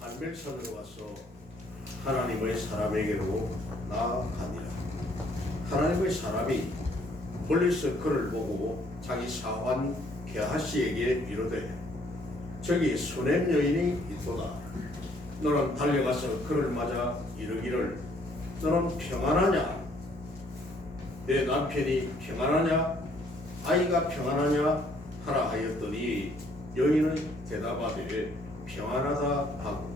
갈멜산으로 와서 하나님의 사람에게로 나아가니라. 하나님의 사람이 멀리서 그를 보고 자기 사환 게하시에게 이르되 저기 수넴 여인이 있도다. 너는 달려가서 그를 맞아 이르기를 너는 평안하냐? 내 남편이 평안하냐? 아이가 평안하냐? 하라 하였더니 여인은 대답하되 평안하다 하고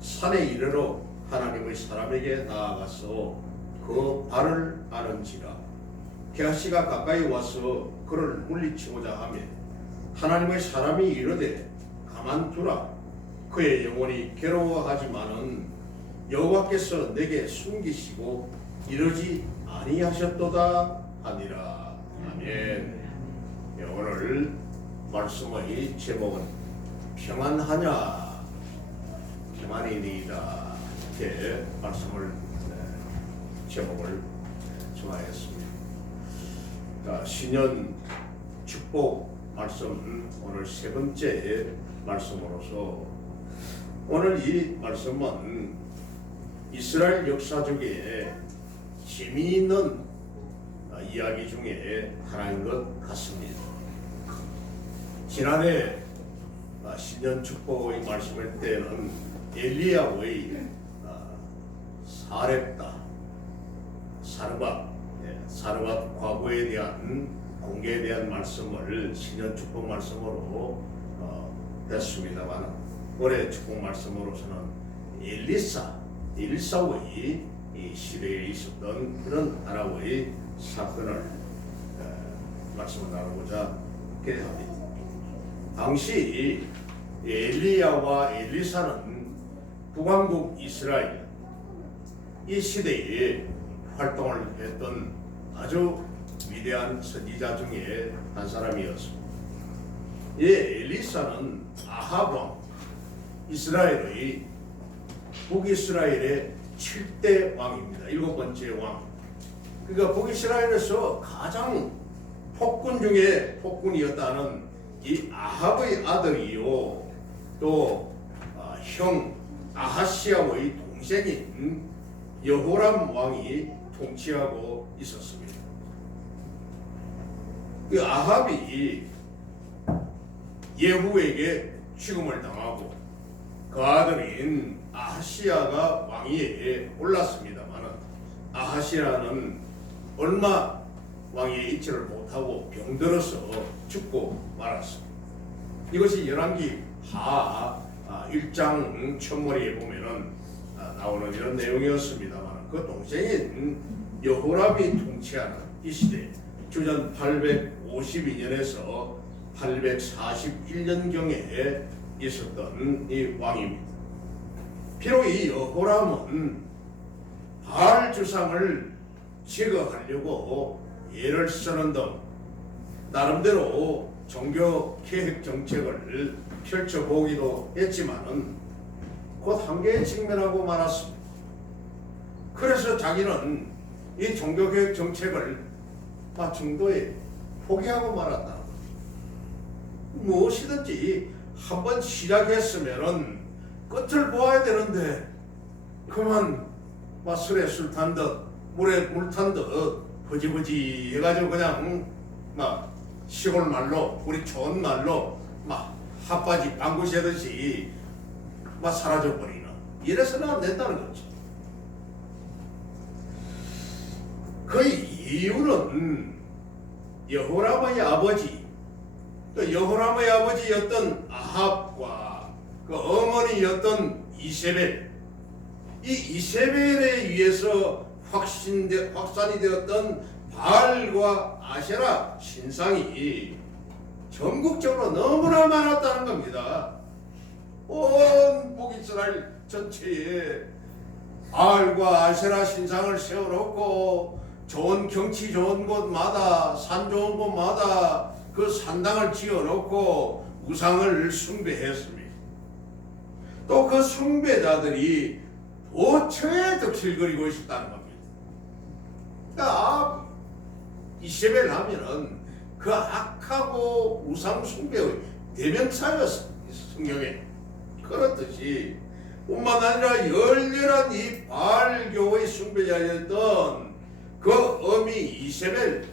산에 이르러 하나님의 사람에게 나아가서 그 발을 아는지라. 게하시가 가까이 와서 그를 물리치고자 하며 하나님의 사람이 이르되 가만두라. 그의 영혼이 괴로워하지만은 여호와께서 내게 숨기시고 이러지 아니하셨도다 하니라. 아멘. 오늘 말씀의 제목은 평안하냐 평안이니이다. 이렇게 말씀을 제목을 정하였습니다. 신년 축복 말씀 오늘 세 번째 말씀으로서 오늘 이 말씀은 이스라엘 역사 중에 재미있는 이야기 중에 하나인 것 같습니다. 지난해 신년 축복의 말씀할 때는 엘리야의 사르밧 과거에 대한 공개에 대한 말씀을 신년 축복 말씀으로 했습니다만 올해 축복 말씀으로서는 엘리사의 이 시대에 있었던 그런 하나의 사건을 말씀을 나누고자 합니다. 당시 엘리야와 엘리사는 북왕국 이스라엘 이 시대에 활동을 했던 아주 위대한 선지자 중에 한 사람이었습니다. 이 엘리사는 아합 왕, 이스라엘의 북이스라엘의 7대 왕입니다. 7번째 왕. 그러니까 북이스라엘에서 가장 폭군 중에 폭군이었다는 이 아합의 아들이요, 또 형 아하시아의 동생인 여호람 왕이 통치하고 있었습니다. 그 아합이 예후에게 죽음을 당하고 그 아들인 아하시아가 왕위에 올랐습니다만 아하시아는 얼마 왕위에 있지를 못하고 병들어서 죽고 말았습니다. 이것이 열왕기 하 1장 첫머리에 보면은 나오는 이런 내용이었습니다만 그 동생인 여호람이 통치하는 이 시대 주전 852년에서 841년경에 있었던 이 왕입니다. 비록 이 여호람은 바알 주상을 제거하려고 예를 쓰는 등 나름대로 종교 계획 정책을 펼쳐보기도 했지만은 곧 한계에 직면하고 말았습니다. 그래서 자기는 이 종교 계획 정책을 중도에 포기하고 말았다. 무엇이든지 한번 시작했으면은 끝을 보아야 되는데 그만 술에 술 탄 듯 물에 물 탄 듯 허지부지 해가지고 그냥 시골 말로 우리 좋은 말로 핫바지 방구새듯이 사라져버리는 이래서는 안 된다는 거죠. 그 이유는 여호람의 아버지 또 여호람의 아버지였던 아합과 그 어머니였던 이세벨, 이 이세벨에 의해서 확산이 되었던 바알과 아세라 신상이 전국적으로 너무나 많았다는 겁니다. 온 북이스라엘 전체에 바알과 아세라 신상을 세워놓고 좋은 경치 좋은 곳마다 산 좋은 곳마다 그 산당을 지어놓고 우상을 숭배했습니다. 또 그 숭배자들이 도처에 덕실거리고 있었다는 겁니다. 그러니까 이세벨 하면은 그 악하고 우상 숭배의 대명사였습니다. 성경에. 그렇듯이 뿐만 아니라 열렬한 이 바알교의 숭배자였던 그 어미 이세벨,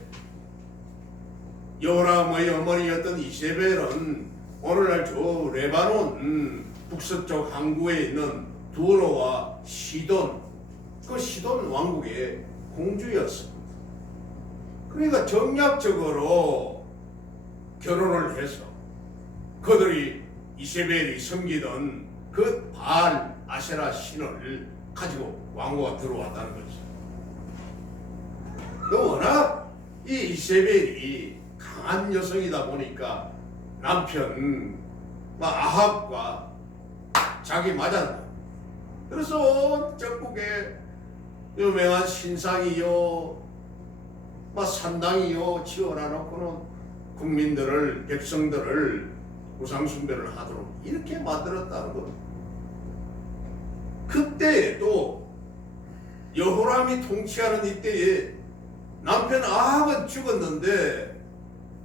여호람의 어머니였던 이세벨은 오늘날 저 레바논 북서쪽 항구에 있는 두로와 시돈, 그 시돈 왕국의 공주였습니다. 그러니까 정략적으로 결혼을 해서 그들이 이세벨이 섬기던 그 바알 아세라 신을 가지고 왕후가 들어왔다는 거죠. 그 워낙 이 이세벨이 강한 여성이다 보니까 남편 아합과 자기 맞았다. 그래서 온 전국에 유명한 신상이요, 산당이요 지어놔 놓고는 국민들을, 백성들을 우상숭배를 하도록 이렇게 만들었다는 것. 그때 또 여호람이 통치하는 이때에 남편 아합은 죽었는데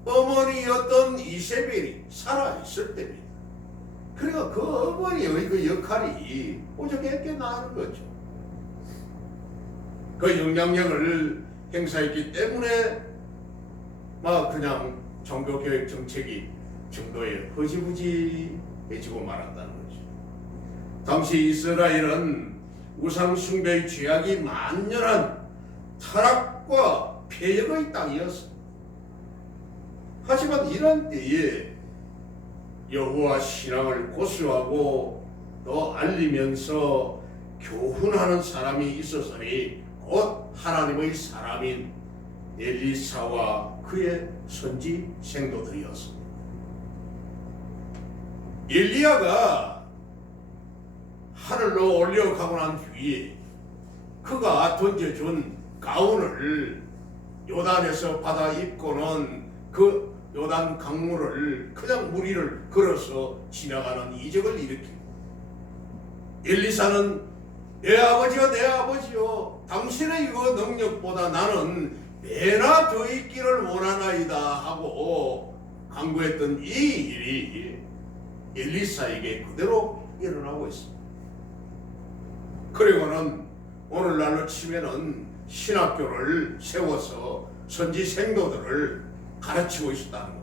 어머니였던 이세벨이 살아있을 때입니다. 그러니까 그 어머니의 그 역할이 오죽했게 나는 거죠. 그 영향력을 행사했기 때문에 그냥 종교개혁 정책이 정도에 허지부지해지고 말았다는 거죠. 당시 이스라엘은 우상숭배의 죄악이 만연한 타락과 폐역의 땅이었습니다. 하지만 이런 때에 여호와 신앙을 고수하고 또 알리면서 교훈하는 사람이 있었으니 곧 하나님의 사람인 엘리사와 그의 선지 생도들이었습니다. 엘리야가 하늘로 올려가고 난 뒤에 그가 던져준 가운을 요단에서 받아 입고는 그 요단 강물을 그냥 무리를 걸어서 지나가는 이적을 일으키고, 엘리사는 내 아버지가 내 아버지요, 당신의 그 능력보다 나는 배나 더 있기를 원하나이다 하고 강구했던 이 일이 엘리사에게 그대로 일어나고 있습니다. 그리고는 오늘날로 치면은 신학교를 세워서 선지 생도들을 가르치고 있었다는 것.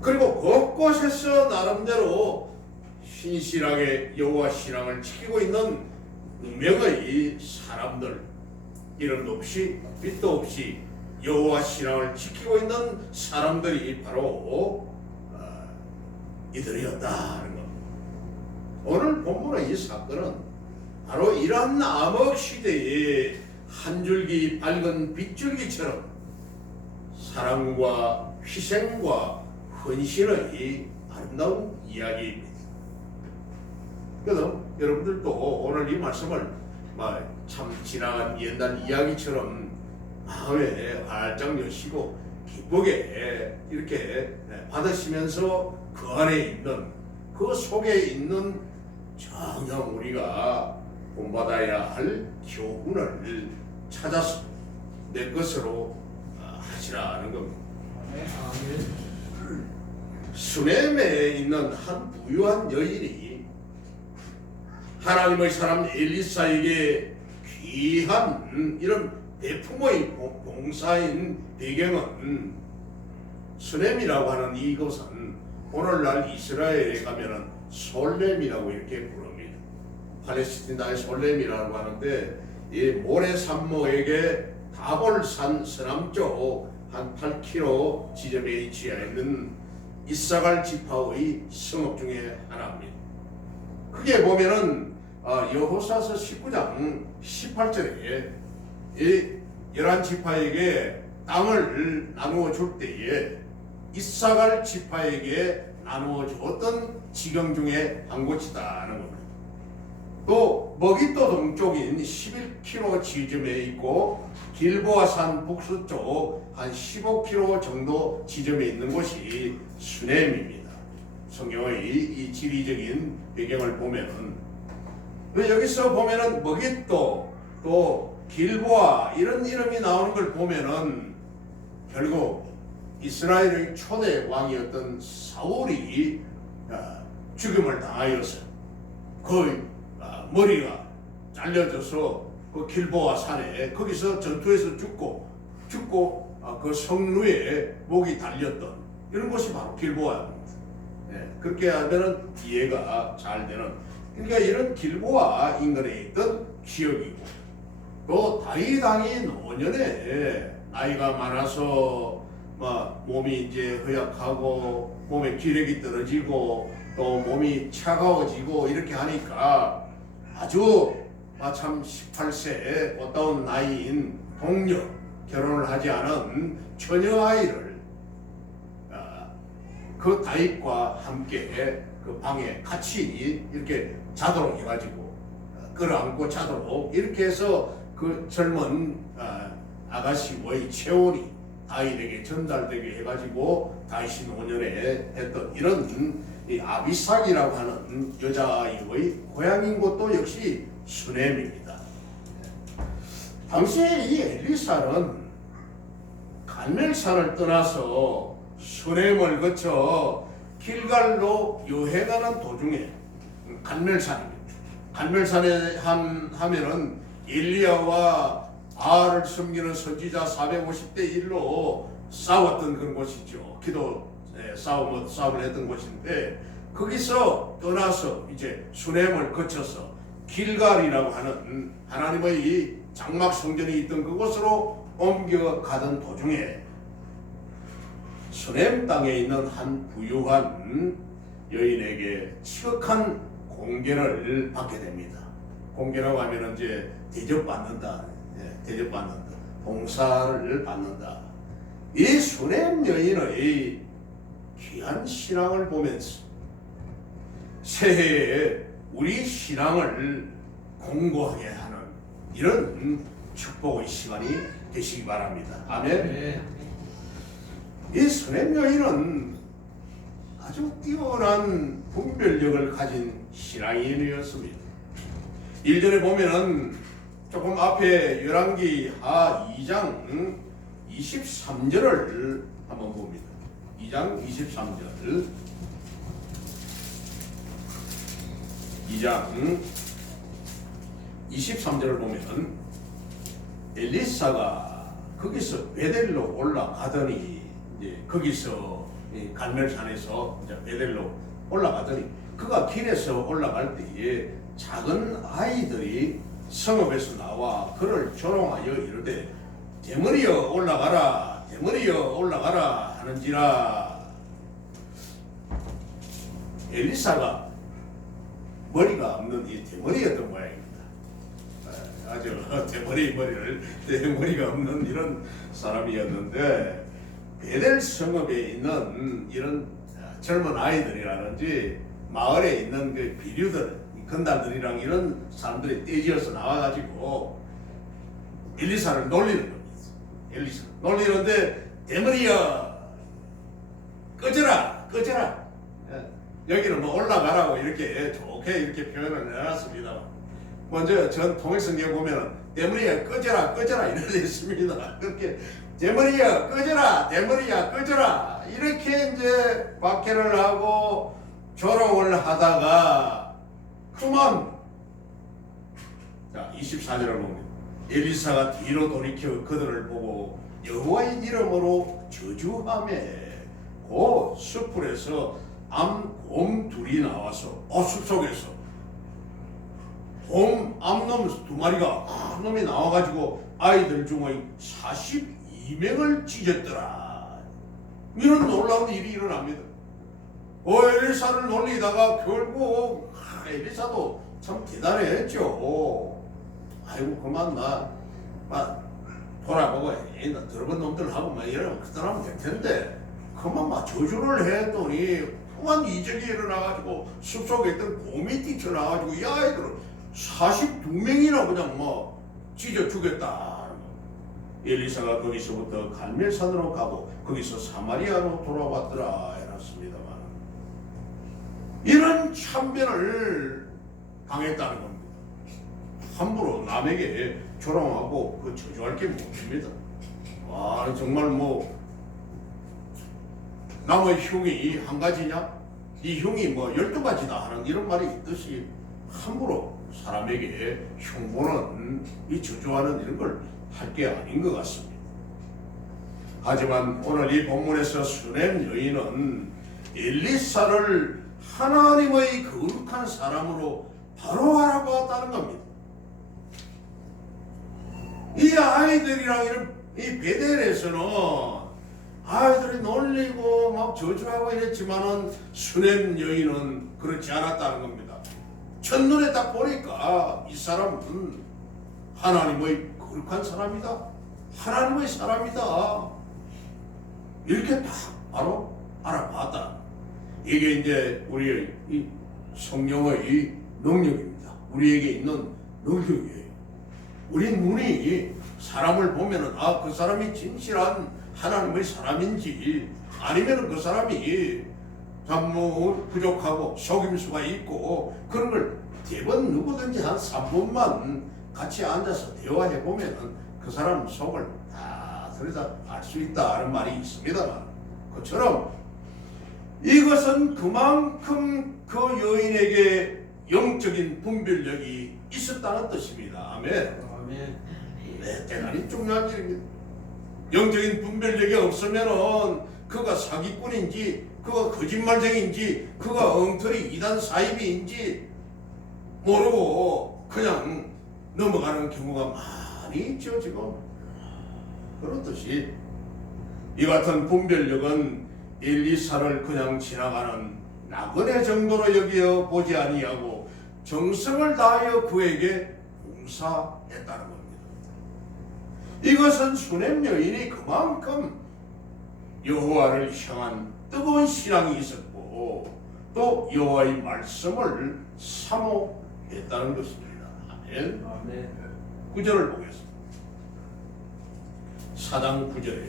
그리고 곳곳에서 나름대로 신실하게 여호와 신앙을 지키고 있는 운명의 사람들, 이름도 없이 빛도 없이 여호와 신앙을 지키고 있는 사람들이 바로 이들이었다는 것. 오늘 본문의 이 사건은 바로 이러한 암흑 시대에 한 줄기 밝은 빗줄기처럼 사랑과 희생과 헌신의 아름다운 이야기입니다. 그래서 여러분들도 오늘 이 말씀을 참 지나간 옛날 이야기처럼 마음에 활짝 여시고 기쁘게 이렇게 받으시면서 그 안에 있는, 그 속에 있는 정녕 우리가 본받아야 할 교훈을 찾아서 내 것으로 하시라는 겁니다. 수넴에 있는 한 부유한 여인이 하나님의 사람 엘리사에게 귀한 이런 대품의 봉사인 배경은, 수넴이라고 하는 이곳은 오늘날 이스라엘에 가면은 솔렘이라고 이렇게 부릅니다. 팔레스틴나의 솔렘이라고 하는데, 이 모래산모에게 다볼산 서남쪽 한 8km 지점에 위치해 있는 이사갈 지파의 성읍 중에 하나입니다. 그게 보면은 여호사서 19장 18절에 이 11지파에게 땅을 나누어 줄 때에 이사갈 지파에게 나누어 주었던 지경 중에 한 곳이다는 겁니다. 또 머깃도 동쪽인 11km 지점에 있고 길보아산 북서쪽 한 15km 정도 지점에 있는 곳이 수넴입니다. 성경의 이 지리적인 배경을 보면은, 여기서 보면은 머깃도 또 길보아 이런 이름이 나오는 걸 보면은 결국 이스라엘의 초대 왕이었던 사울이 죽임을 당하여서 그 머리가 잘려져서 그 길보아 산에 거기서 전투에서 죽고 그 성루에 목이 달렸던 이런 것이 바로 길보아입니다. 그렇게 하면은 이해가 잘 되는, 그러니까 이런 길보아 인근에 있던 기억이고, 또 다이당이 노년에 나이가 많아서 몸이 이제 허약하고 몸에 기력이 떨어지고 또 몸이 차가워지고 이렇게 하니까 아주 참 18세 꽃다운 나이인 동료, 결혼을 하지 않은 처녀아이를 그 다윗과 함께 그 방에 같이 이렇게 자도록 해가지고 끌어안고 자도록 이렇게 해서 그 젊은 아가씨의 체온이 다윗에게 전달되게 해가지고 다윗이 노년에 했던 이런 이 아비삭이라고 하는 여자아이의 고향인 것도 역시 수넴입니다. 당시에 이 엘리사는 갈멜산을 떠나서 수넴을 거쳐 길갈로 여행하는 도중에 갈멜산입니다. 갈멜산에 하면은 엘리야와 바알을 섬기는 선지자 450대 1로 싸웠던 그런 곳이죠. 싸움을 했던 곳인데, 거기서 떠나서 이제 수넴을 거쳐서 길갈이라고 하는 하나님의 장막 성전이 있던 그곳으로 옮겨가던 도중에 수넴 땅에 있는 한 부유한 여인에게 지극한 공개를 받게 됩니다. 공개라고 하면 이제 대접받는다, 봉사를 받는다. 이 수넴 여인의 귀한 신앙을 보면서 새해에 우리 신앙을 공고하게 하는 이런 축복의 시간이 되시기 바랍니다. 아멘. 이 수넴 여인은 아주 뛰어난 분별력을 가진 신앙인이었습니다. 일전에 보면은 조금 앞에 열왕기 하 2장 23절을 한번 봅니다. 2장 23절. 2장 23절을 보면 엘리사가 거기서 베델로 올라가더니 이제 거기서 갈멜산에서 이제 베델로 올라가더니 그가 길에서 올라갈 때에 작은 아이들이 성읍에서 나와 그를 조롱하여 이르되 대머리여 올라가라, 대머리여 올라가라 하는지라. 엘리사가 머리가 없는 이 대머리였던 모양입니다. 아주 대머리가 없는 이런 사람이었는데, 베델 성읍에 있는 이런 젊은 아이들이라든지 마을에 있는 그 비류들, 건달들이랑 이런 사람들이 떼지어서 나와가지고 엘리사를 놀리는 겁니다. 엘리사 놀리는데 대머리야 꺼져라. 여기는 뭐 올라가라고 이렇게 좋게 이렇게 표현을 해놨습니다. 먼저 전 통일성경 보면은 대머리야 꺼져라 이렇게 있습니다. 그렇게 대머리야 꺼져라 이렇게 이제 박해를 하고 조롱을 하다가 그만. 자, 24절을 봅니다. 엘리사가 뒤로 돌이켜 그들을 보고 여호와의 이름으로 저주하매 그 숲풀에서 암곰 둘이 나와서 숲속에서 암놈 두 마리가 큰 놈이 나와가지고 아이들 중의 42명을 찢었더라. 이런 놀라운 일이 일어납니다. 엘리사를 놀리다가 결국 엘리사도 참 대단했죠. 아이고 그만 돌아보고 나 더러운 놈들하고 이러면 그들하면 될 텐데, 그만 저주를 했더니 그만 이적이 일어나가지고 숲속에 있던 곰이 뛰쳐나가지고 이 아이들은 42명이나 그냥 찢어 죽였다. 엘리사가 거기서부터 갈멜산으로 가고 거기서 사마리아로 돌아왔더라 해놨습니다만, 이런 참변을 당했다는 겁니다. 함부로 남에게 조롱하고 그 저주할 게 뭡니다. 정말 남의 흉이 한 가지냐? 이 흉이 12가지다 하는 이런 말이 있듯이 함부로 사람에게 흉보는 이 저주하는 이런 걸 할 게 아닌 것 같습니다. 하지만 오늘 이 본문에서 수넴 여인은 엘리사를 하나님의 거룩한 사람으로 바로 알아보았다는 겁니다. 이 아이들이랑 이런 이 베델에서는 아이들이 놀리고 막 저주하고 이랬지만은 수넴 여인은 그렇지 않았다는 겁니다. 첫눈에 딱 보니까 이 사람은 하나님의 거룩한 사람이다. 하나님의 사람이다. 이렇게 딱 바로 알아봤다. 이게 이제 우리의 이 성령의 능력입니다. 우리에게 있는 능력이에요. 우리 눈이 사람을 보면은 그 사람이 진실한 하나님의 사람인지 아니면은 그 사람이 참 부족하고 속임수가 있고 그런 걸 대번 누구든지 한 3분만 같이 앉아서 대화해 보면은 그 사람 속을 다 들여다 알 수 있다는 말이 있습니다만 그처럼 이것은 그만큼 그 여인에게 영적인 분별력이 있었다는 뜻입니다. 아멘. 네, 대단히 중요한 일입니다. 영적인 분별력이 없으면은 그가 사기꾼인지 그가 거짓말쟁이인지 그가 엉터리 이단 사이비인지 모르고 그냥 넘어가는 경우가 많이 있죠. 지금 그렇듯이 이 같은 분별력은 엘리사를 그냥 지나가는 나그네 정도로 여겨 보지 아니하고 정성을 다하여 그에게 봉사했다는 겁니다. 이것은 수넴 여인이 그만큼 여호와를 향한 뜨거운 신앙이 있었고 또 여호와의 말씀을 사모했다는 것입니다. 아멘. 9절을 보겠습니다. 4장 9절에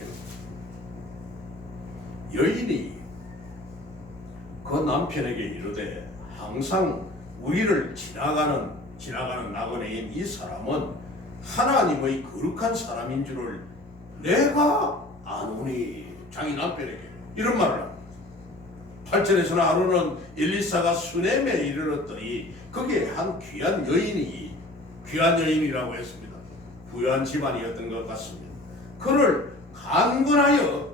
여인이 그 남편에게 이르되 항상 우리를 지나가는 나그네인 이 사람은 하나님의 거룩한 사람인 줄을 내가 아노니. 자기 남편에게 이런 말을 합니다. 8절에서는 아론은 엘리사가 수넴에 이르렀더니 거기에 한 귀한 여인이라고 했습니다. 부유한 집안이었던 것 같습니다. 그를 간근하여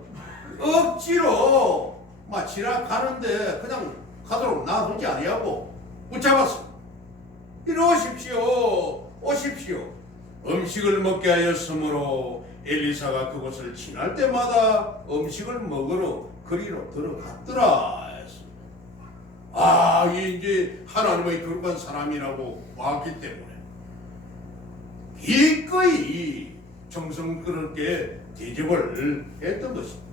억지로 지나가는데 그냥 가도록 놔두지 아니하고 붙잡았습니다. 이리 오십시오. 음식을 먹게 하였으므로 엘리사가 그곳을 지날 때마다 음식을 먹으러 그리로 들어갔더라 했습니다. 이제 하나님의 거룩한 사람이라고 봤기 때문에 기꺼이 정성스럽게 대접을 했던 것입니다.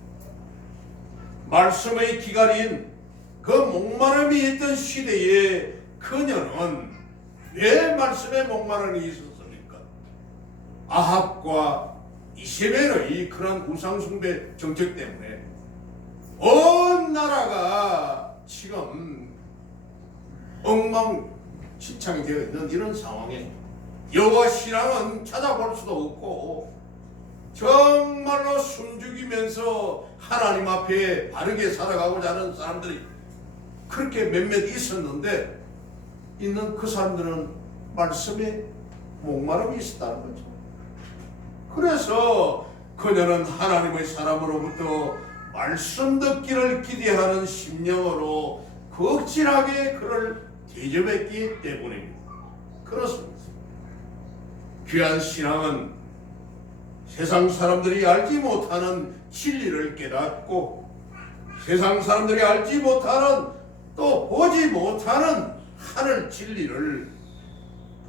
말씀의 기갈인 그 목마름이 있던 시대에 그녀는 왜 말씀에 목마름이 있었습니까? 아합과 이세벨의 그런 우상숭배 정책 때문에 온 나라가 지금 엉망진창이 되어 있는 이런 상황에 여호와 신앙은 찾아볼 수도 없고 정말로 숨죽이면서 하나님 앞에 바르게 살아가고자 하는 사람들이 그렇게 몇몇 있었는데 있는 그 사람들은 말씀에 목마름이 있었다는 거죠. 그래서 그녀는 하나님의 사람으로부터 말씀 듣기를 기대하는 심령으로 극진하게 그를 대접했기 때문입니다. 그렇습니다. 귀한 신앙은 세상 사람들이 알지 못하는 진리를 깨닫고 세상 사람들이 알지 못하는 또 보지 못하는 하늘 진리를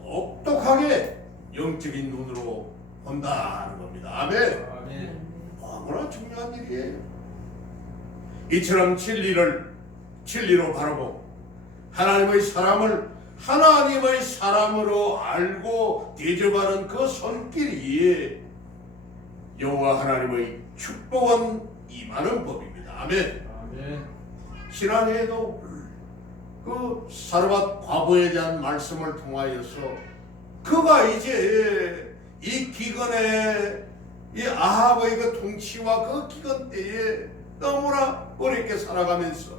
똑똑하게 영적인 눈으로 본다는 겁니다. 아멘. 너무나 중요한 일이에요. 이처럼 진리로 바라보고 하나님의 사람을 하나님의 사람으로 알고 대접하는 그 손길이 여호와 하나님의 축복은 임하는 법입니다. 아멘. 지난해에도 그 사르밧 과부에 대한 말씀을 통하여서 그가 이제 이 기근에 이 아합의 그 통치와 그 기근 때에 너무나 어렵게 살아가면서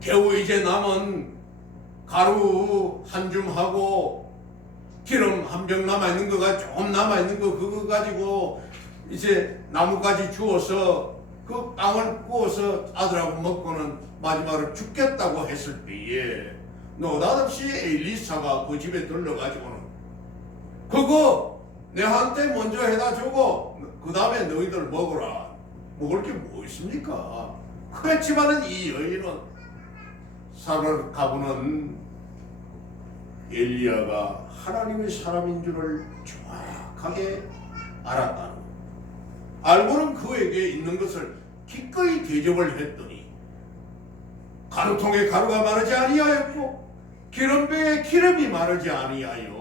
겨우 이제 남은 가루 한 줌 하고 기름 한 병 남아있는 거가 조금 남아있는 거 그거 가지고 이제 나뭇가지 주워서 그 빵을 구워서 아들하고 먹고는 마지막으로 죽겠다고 했을 때에 노닷없이 엘리사가 그 집에 들러가지고는 그거 내한테 먼저 해다 주고 그 다음에 너희들 먹어라. 먹을 게 뭐 있습니까? 그렇지만은 이 여인은 사를 가보는 엘리야가 하나님의 사람인 줄을 정확하게 알았다는 것. 알고는 그에게 있는 것을 기꺼이 대접을 했더니 가루통에 가루가 마르지 아니하였고 기름배에 기름이 마르지 아니하여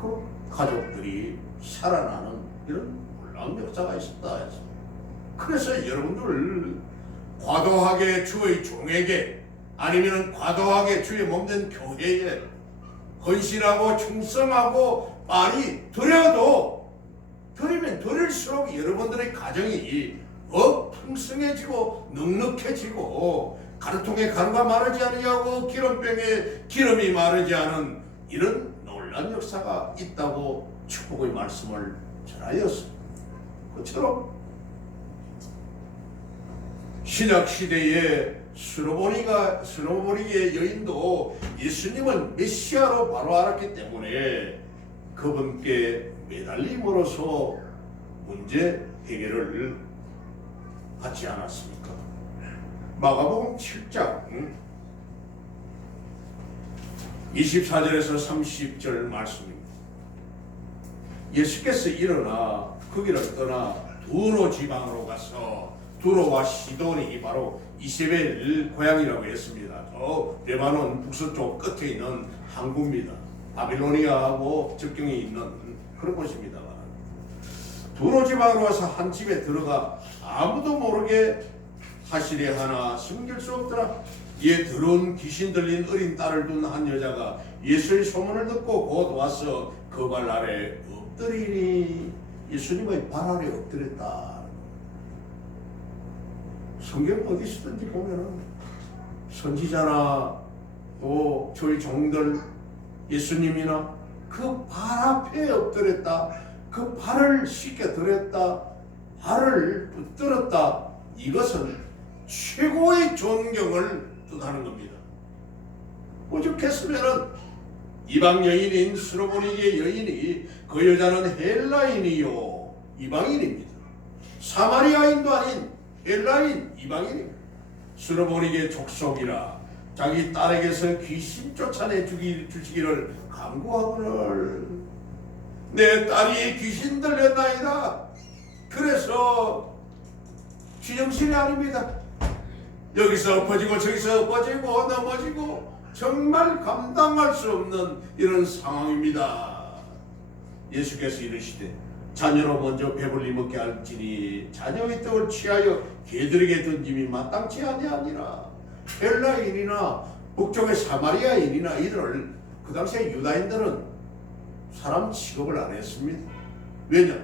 그 가족들이 살아나는 이런 놀라운 역사가 있었다. 그래서 여러분들 과도하게 주의 종에게 아니면 과도하게 주의 몸된 교회에 헌신하고 충성하고 많이 드려도 드리면 드릴수록 여러분들의 가정이 더 풍성해지고 넉넉해지고 가루통에 가루가 마르지 아니하고 기름병에 기름이 마르지 않은 이런 놀라운 역사가 있다고 축복의 말씀을 전하였습니다. 그처럼 신약 시대에 스로보니게 여인도 예수님은 메시아로 바로 알았기 때문에 그분께 매달림으로써 문제 해결을 받지 않았습니까? 마가복음 7장 24절에서 30절 말씀입니다. 예수께서 일어나 그 길을 떠나 두로 지방으로 가서 두로와 시돈이 바로 이세벨 고향이라고 했습니다. 저 레바논 북서쪽 끝에 있는 항구입니다. 바빌로니아하고 접경이 있는 그런 곳입니다. 두로 지방으로 와서 한 집에 들어가 아무도 모르게 사실이 하나 숨길 수 없더라. 이에 더러운 귀신 들린 어린 딸을 둔 한 여자가 예수의 소문을 듣고 곧 와서 그 발 아래 엎드리니 예수님의 발 아래 엎드렸다. 성경 어디서든지 보면은 선지자나 또 저희 종들 예수님이나 그 발 앞에 엎드렸다. 그 발을 씻겨 드렸다. 발을 붙들었다. 이것은 최고의 존경을 뜻하는 겁니다. 오죽했으면은 이방 여인인 스로보니게 여인이 그 여자는 헬라인이요 이방인입니다. 사마리아인도 아닌 헬라인 이방인입니다. 스로보니게 족속이라 자기 딸에게서 귀신 쫓아내 주시기를 간구하거늘 내 딸이 귀신 들렸나이다. 그래서 지정신이 아닙니다. 여기서 엎어지고 저기서 엎어지고 넘어지고 정말 감당할 수 없는 이런 상황입니다. 예수께서 이르시되 자녀로 먼저 배불리 먹게 할지니 자녀의 떡을 취하여 개들에게 던짐이 마땅치 아니하니라. 헬라인이나 북쪽의 사마리아인이나 이들을 그 당시에 유다인들은 사람 취급을 안 했습니다. 왜냐?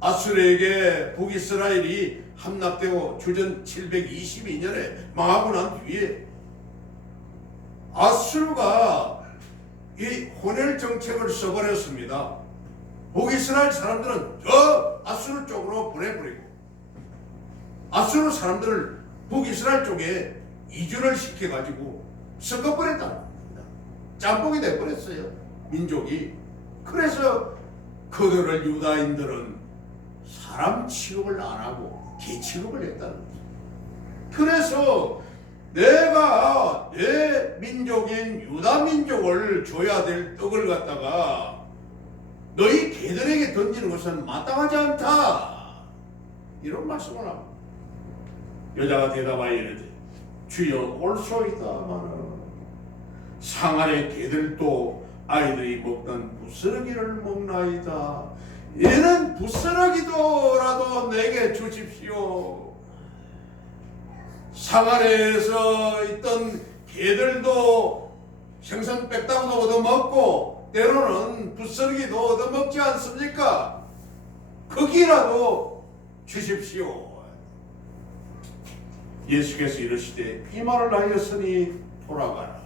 아수르에게 북이스라엘이 함락되고 주전 722년에 망하고 난 뒤에 아수르가 이 혼혈 정책을 써버렸습니다. 북이스라엘 사람들은 저 아수르 쪽으로 보내버리고 아수르 사람들을 북이스라엘 쪽에 이주를 시켜가지고 섞어버렸다는 겁니다. 짬뽕이 돼버렸어요. 민족이. 그래서 그들을 유다인들은 사람 취급을 안 하고 개 취급을 했다는 거죠. 그래서 내가 내 민족인 유다 민족을 줘야 될 떡을 갖다가 너희 개들에게 던지는 것은 마땅하지 않다. 이런 말씀을 합니다. 여자가 대답하여 이르되 주여 올소이다마는 상안의 개들도 아이들이 먹던 부스러기를 먹나이다. 얘는 부스러기도라도 내게 주십시오. 상아래에서 있던 개들도 생선 뺐다고도 얻어먹고 때로는 부스러기도 얻어먹지 않습니까? 거기라도 주십시오. 예수께서 이르시되 이 말을 하였으니 돌아가라.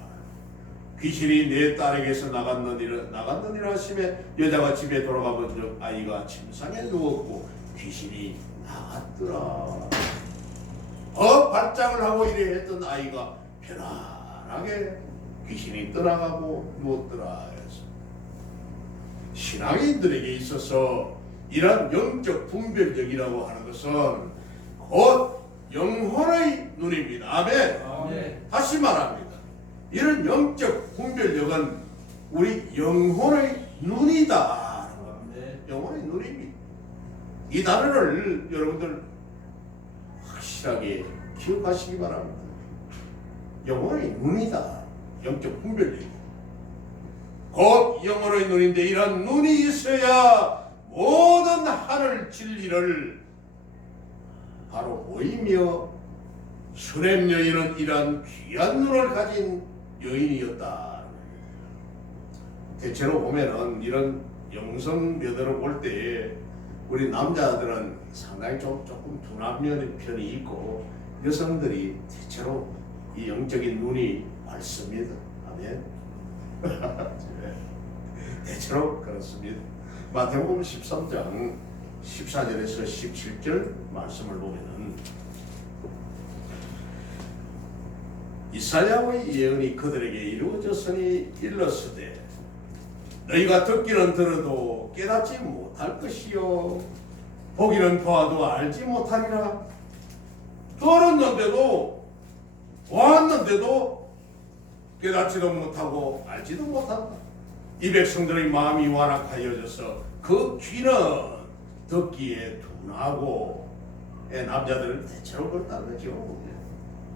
귀신이 내 딸에게서 나갔느니라 하시매 여자가 집에 돌아가 본즉 아이가 침상에 누웠고 귀신이 나갔더라. 발작을 하고 이래 했던 아이가 편안하게 귀신이 떠나가고 누웠더라. 해서 신앙인들에게 있어서 이런 영적 분별력이라고 하는 것은 곧 영혼의 눈입니다. 아멘. 다시 말합니다. 이런 영적 분별력은 우리 영혼의 눈이다. 영혼의 눈입니다. 이 단어를 여러분들 확실하게 기억하시기 바랍니다. 영혼의 눈이다. 영적 분별력. 곧 영혼의 눈인데 이런 눈이 있어야 모든 하늘 진리를 바로 보이며 수렘 여인은 이러한 귀한 눈을 가진 여인이었다. 대체로 보면은 이런 영성 묘대로 볼 때 우리 남자들은 상당히 조금 둔한 편이 있고 여성들이 대체로 이 영적인 눈이 밝습니다. 아멘. 대체로 그렇습니다. 마태복음 13장 14절에서 17절 말씀을 보면은 이사야의 예언이 그들에게 이루어졌으니 일렀으되 너희가 듣기는 들어도 깨닫지 못할 것이요 보기는 보아도 알지 못하리라. 들었는데도 보았는데도 깨닫지도 못하고 알지도 못한다. 이 백성들의 마음이 완악하여져서 그 귀는 듣기에 둔하고 남자들은 대체로 그렇다는 거죠.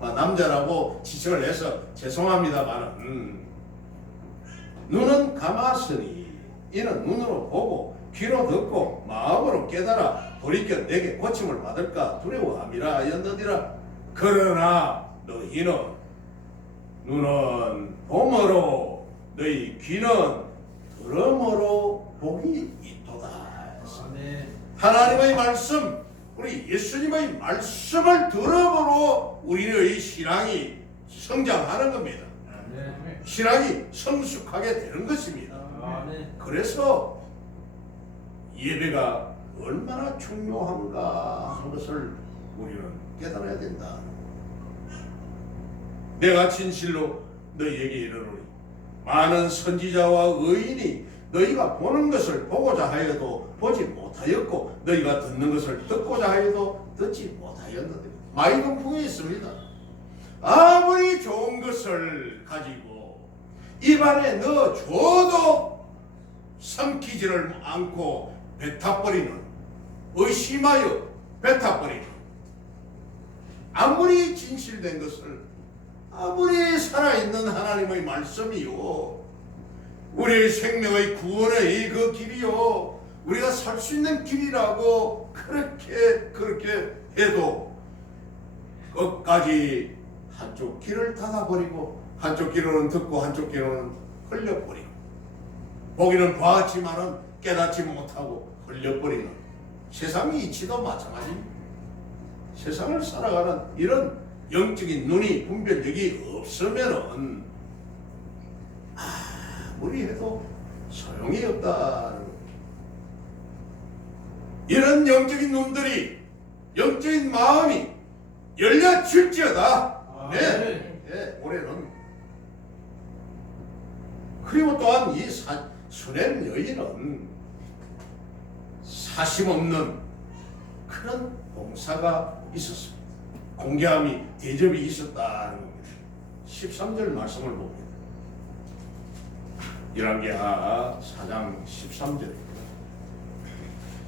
남자라고 지적을 해서 죄송합니다만 눈은 감았으니 이는 눈으로 보고 귀로 듣고 마음으로 깨달아 돌이켜 내게 고침을 받을까 두려워함이라 하였느니라. 그러나 너희는 눈은 봄으로 너희 귀는 들음으로 복이 있도다. 하나님의 말씀, 우리 예수님의 말씀을 들음으로 우리의 신앙이 성장하는 겁니다. 신앙이 성숙하게 되는 것입니다. 그래서 예배가 얼마나 중요한가 하는 것을 우리는 깨달아야 된다. 내가 진실로 너희에게 이르노니 많은 선지자와 의인이 너희가 보는 것을 보고자 하여도 보지 못하였고 너희가 듣는 것을 듣고자 하여도 듣지 못하였는데 마이동풍에 있습니다. 아무리 좋은 것을 가지고 입안에 넣어줘도 삼키지를 않고 뱉어버리는, 의심하여 뱉어버리는, 아무리 진실된 것을, 아무리 살아있는 하나님의 말씀이요 우리의 생명의 구원의 그 길이요 우리가 살 수 있는 길이라고 그렇게 해도 끝까지 한쪽 길을 닫아버리고 한쪽 길로는 듣고 한쪽 길로는 흘려버리고 보기는 봤지만은 깨닫지 못하고 흘려버리는 세상의 이치도 마찬가지입니다. 세상을 살아가는 이런 영적인 눈이 분별력이 없으면은 아무리 해도 소용이 없다는 겁니다. 이런 영적인 눈들이, 영적인 마음이 열려질지어다. 네, 올해는. 그리고 또한 이 수렘 여인은 사심없는 그런 봉사가 있었습니다. 공개함이, 대접이 있었다는 겁니다. 13절 말씀을 봅니다. 열왕기하 4장 13절입니다.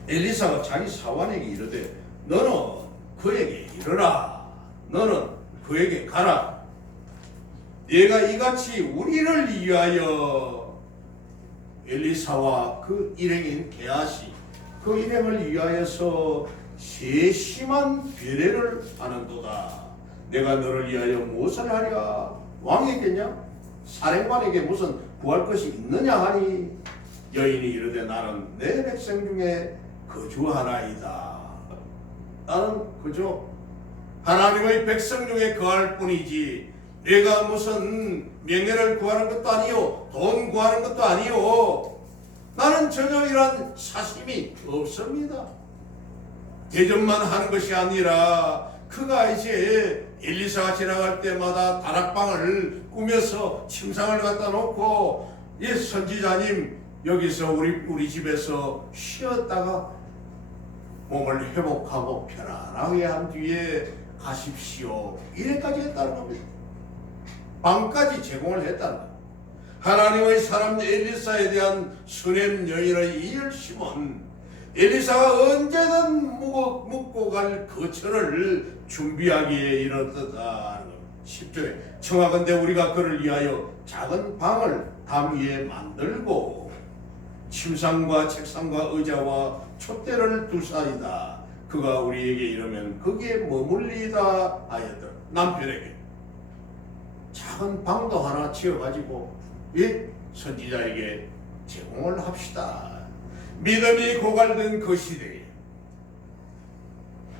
엘리사가 자기 사환에게 이르되 너는 그에게 이르라. 너는 그에게 가라. 네가 이같이 우리를 위하여 엘리사와 그 일행인 게하시 그 일행을 위하여서 세심한 배려를 하는도다. 내가 너를 위하여 무엇을 하랴? 왕이겠냐? 사령관에게 무슨 구할 것이 있느냐 하니 여인이 이르되 나는 내 백성 중에 거주하나이다. 나는 그저 하나님의 백성 중에 거할 뿐이지 내가 무슨 명예를 구하는 것도 아니요 돈 구하는 것도 아니요 나는 전혀 이런 사심이 없습니다. 대접만 하는 것이 아니라 그가 이제 엘리사가 지나갈 때마다 다락방을 꾸며서 침상을 갖다 놓고 예 선지자님 여기서 우리 집에서 쉬었다가 몸을 회복하고 편안하게 한 뒤에 가십시오. 이래까지 했다는 겁니다. 방까지 제공을 했다는 겁니다. 하나님의 사람 엘리사에 대한 수렘 여인의 이 열심은 엘리사가 언제든 묵고 갈 거처를 준비하기에 이렇다는 겁니다. 10절에 청하건대 우리가 그를 위하여 작은 방을 담 위에 만들고 침상과 책상과 의자와 촛대를 두사이다. 그가 우리에게 이르면 거기에 머물리다 하였더라. 남편에게 작은 방도 하나 지어가지고 이 선지자에게 제공을 합시다. 믿음이 고갈된 그 시대에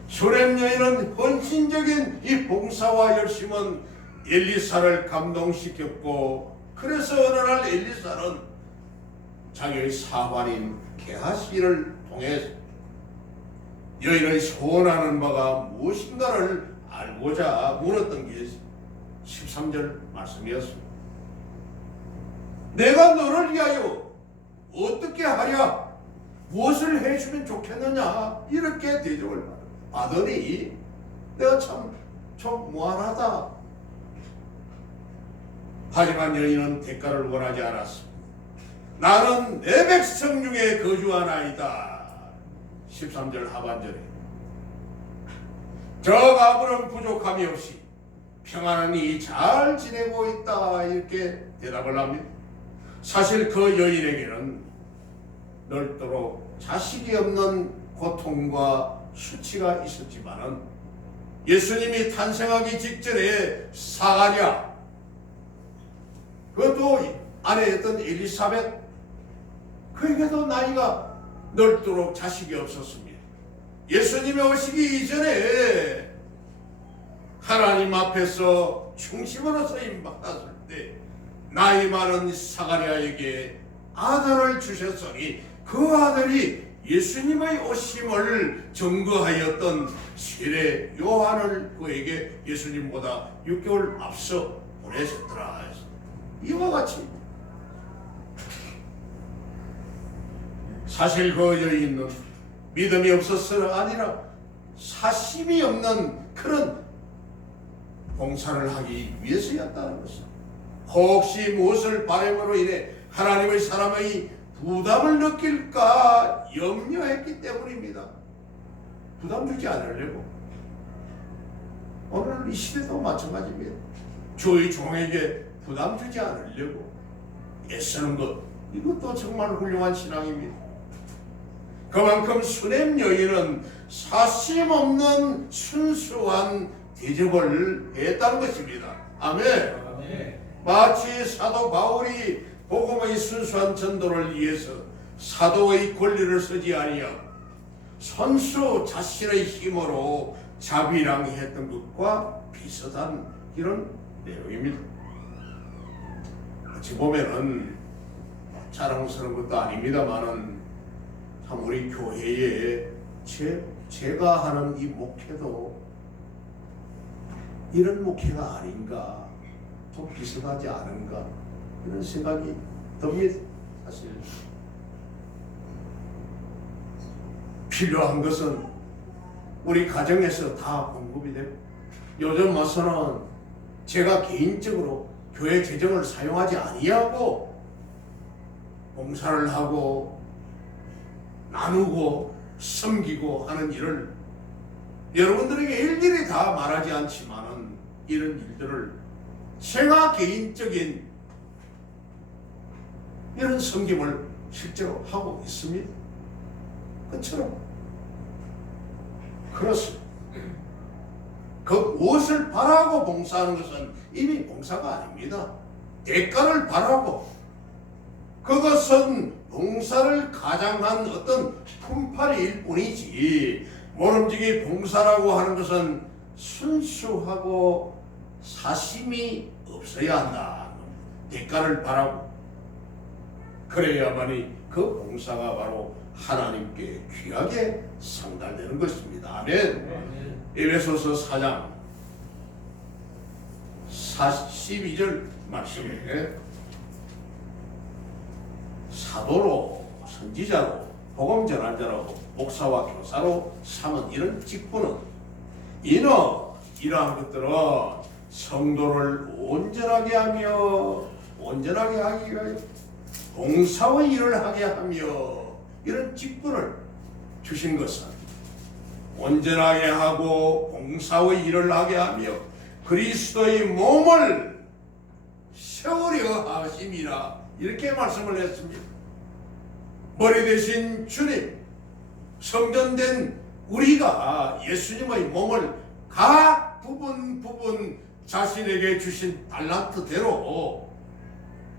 수렘 여인은 헌신적인 이 봉사와 열심은 엘리사를 감동시켰고 그래서 어느 날 엘리사는 자기의 사관인 게하시를 통해 여인의 소원하는 바가 무엇인가를 알고자 물었던 게 13절 말씀이었습니다. 내가 너를 위하여 어떻게 하랴? 무엇을 해주면 좋겠느냐? 이렇게 대접을 받으니 내가 참 무한하다. 하지만 여인은 대가를 원하지 않았습니다. 나는 내 백성 중에 거주하나이다. 13절 하반절에 저 아무런 부족함이 없이 평안히 잘 지내고 있다 이렇게 대답을 합니다. 사실 그 여인에게는 넓도록 자식이 없는 고통과 수치가 있었지만은 예수님이 탄생하기 직전에 사가랴 그것도 아내였던 엘리사벳 그에게도 나이가 넓도록 자식이 없었습니다. 예수님이 오시기 이전에 하나님 앞에서 중심으로 쓰임받았을 때 나이 많은 사가랴에게 아들을 주셨으니 그 아들이 예수님의 오심을 증거하였던 세례 요한을 그에게 예수님보다 6개월 앞서 보내셨더라. 이와 같이 사실 그 여인은 믿음이 없었으나 아니라 사심이 없는 그런 봉사를 하기 위해서였다는 것입니다. 혹시 무엇을 바람으로 인해 하나님의 사람의 부담을 느낄까 염려했기 때문입니다. 부담 주지 않으려고. 오늘 이 시대도 마찬가지입니다. 주의 종에게 부담 주지 않으려고 애쓰는 것, 이것도 정말 훌륭한 신앙입니다. 그만큼 수렘 여인은 사심 없는 순수한 대접을 했다는 것입니다. 아멘. 마치 사도 바울이 복음의 순수한 전도를 위해서 사도의 권리를 쓰지 아니하고 선수 자신의 힘으로 자비랑했던 것과 비슷한 이런 내용입니다. 어찌 보면은 자랑스러운 것도 아닙니다만은 참 우리 교회에 제가 하는 이 목회도 이런 목회가 아닌가, 좀 비슷하지 않은가 이런 생각이 듭니다. 사실 필요한 것은 우리 가정에서 다 공급이 되고 요즘 와서는 제가 개인적으로 교회 재정을 사용하지 아니하고 봉사를 하고 나누고 섬기고 하는 일을 여러분들에게 일일이 다 말하지 않지만은 이런 일들을 제가 개인적인 이런 섬김을 실제로 하고 있습니다. 그처럼 그렇습니다. 그 무엇을 바라고 봉사하는 것은 이미 봉사가 아닙니다. 대가를 바라고 그것은 봉사를 가장한 어떤 품팔이일 뿐이지 모름지기 봉사라고 하는 것은 순수하고 사심이 없어야 한다. 대가를 바라고 그래야만이 그 봉사가 바로 하나님께 귀하게 상달되는 것입니다. 아멘. 에베소서 4장 12절 말씀에 사도로 선지자로 복음 전환자로 목사와 교사로 삼은 이런 직분은 이는 이러한 것들은 성도를 온전하게 하며 온전하게 하기 위하여 봉사의 일을 하게 하며 이런 직분을 주신 것은 온전하게 하고 봉사의 일을 하게 하며 그리스도의 몸을 세우려 하심이라 이렇게 말씀을 했습니다. 머리 대신 주님, 성전된 우리가 예수님의 몸을 각 부분 자신에게 주신 달란트대로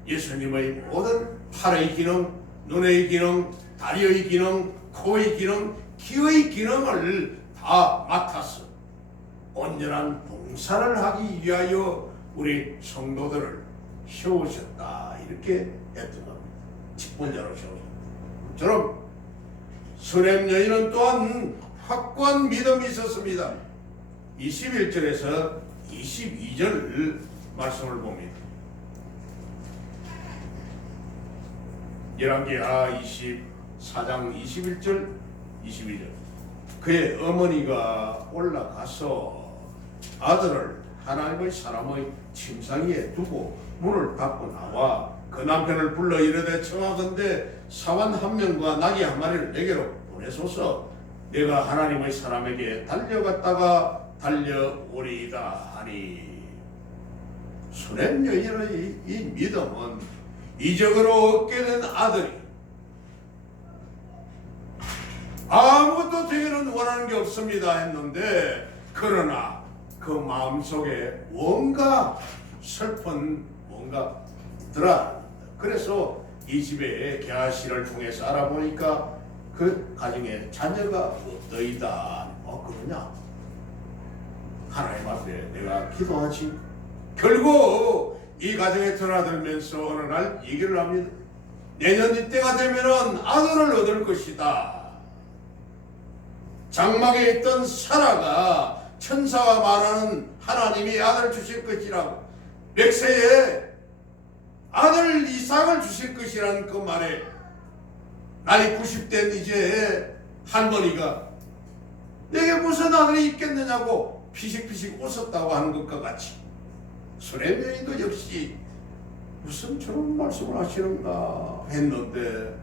예수님의 모든 팔의 기능, 눈의 기능, 다리의 기능, 코의 기능, 귀의 기능을 다 맡아서 온전한 봉사를 하기 위하여 우리 성도들을 세우셨다 이렇게 했던 겁니다. 직분자로 세우셨다. 저럼 수렘 여인은 또한 확고한 믿음이 있었습니다. 21절에서 22절 말씀을 봅니다. 열왕기하 24장 21절 22절 그의 어머니가 올라가서 아들을 하나님의 사람의 침상위에 두고 문을 닫고 나와 그 남편을 불러 이르되 청하건대 사환 한 명과 나귀 한 마리를 내게로 보내소서 내가 하나님의 사람에게 달려갔다가 달려오리이다 하니 수렘 여인의 이 믿음은 이적으로 얻게 된 아들이 아무것도 되기는 원하는 게 없습니다 했는데 그러나 그 마음속에 뭔가 슬픈 뭔가 들어 그래서 이 집에 게하시를 통해서 알아보니까 그 가정에 자녀가 없더이다. 그러냐? 하나님 앞에 내가 기도하지. 결국 이 가정에 드나들면서 어느 날 얘기를 합니다. 내년 이때가 되면은 아들을 얻을 것이다. 장막에 있던 사라가 천사가 말하는 하나님이 아들을 주실 것이라고 맥세에 아들 이삭을 주실 것이라는 그 말에 나이 90된 이제 할머니가 내게 무슨 아들이 있겠느냐고 피식피식 웃었다고 하는 것과 같이 수렘 여인도 역시 무슨 저런 말씀을 하시는가 했는데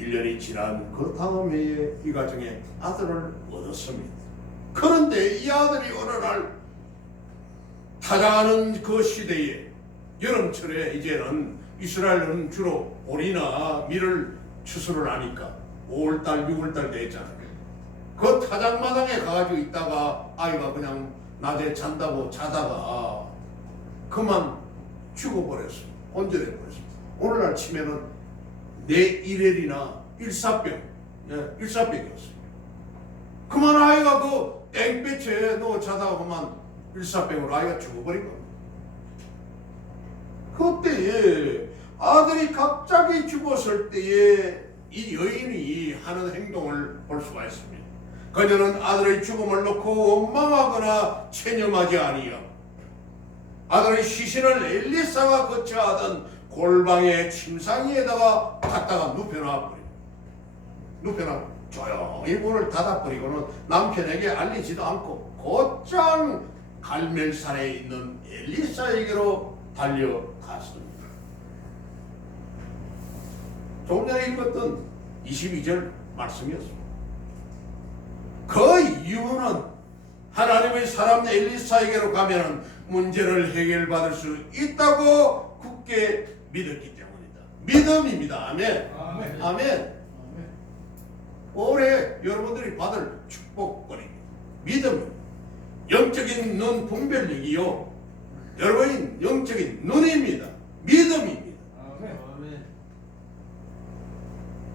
1년이 지난 그 다음 해에 이 가정에 아들을 얻었습니다. 그런데 이 아들이 어느 날 타장하는 그 시대에 여름철에 이제는 이스라엘은 주로 보리나 밀을 추수를 하니까 5월달 6월달 되잖아요. 그 타작마당에 가가지고 있다가 아이가 그냥 낮에 잔다고 자다가 그만 죽어버렸어. 온전해버렸어. 오늘날 치면은 뇌일혈이나 일사병, 일사병이었어요. 그만 아이가 그 땡볕에 누워 자다가 그만 일사병으로 아이가 죽어버린 겁니다. 그때에 아들이 갑자기 죽었을 때에 이 여인이 하는 행동을 볼 수가 있습니다. 그녀는 아들의 죽음을 놓고 원망하거나 체념하지 아니하고 아들의 시신을 엘리사가 거처하던 골방의 침상위에다가 갖다가 눕혀놔버립니다. 눕혀놔 조용히 문을 닫아버리고는 남편에게 알리지도 않고 곧장 갈멜산에 있는 엘리사에게로 달려갔습니다. 조금 전에 읽었던 22절 말씀이었습니다. 그 이유는 하나님의 사람 엘리사에게로 가면 문제를 해결받을 수 있다고 굳게 믿었기 때문이다. 믿음입니다. 아멘. 아멘. 아멘. 올해 여러분들이 받을 축복거리입니다. 믿음. 영적인 눈 분별력이요. 여러분의 영적인 눈입니다. 믿음입니다. 아멘.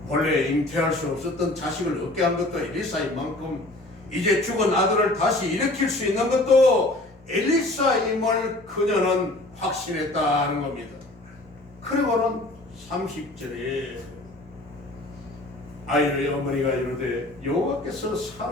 원래 잉태할 수 없었던 자식을 얻게 한 것도 엘리사인 만큼 이제 죽은 아들을 다시 일으킬 수 있는 것도 엘리사임을 그녀는 확신했다는 겁니다. 그리고는 30절에 아이의 어머니가 이르되 여호와께서 살아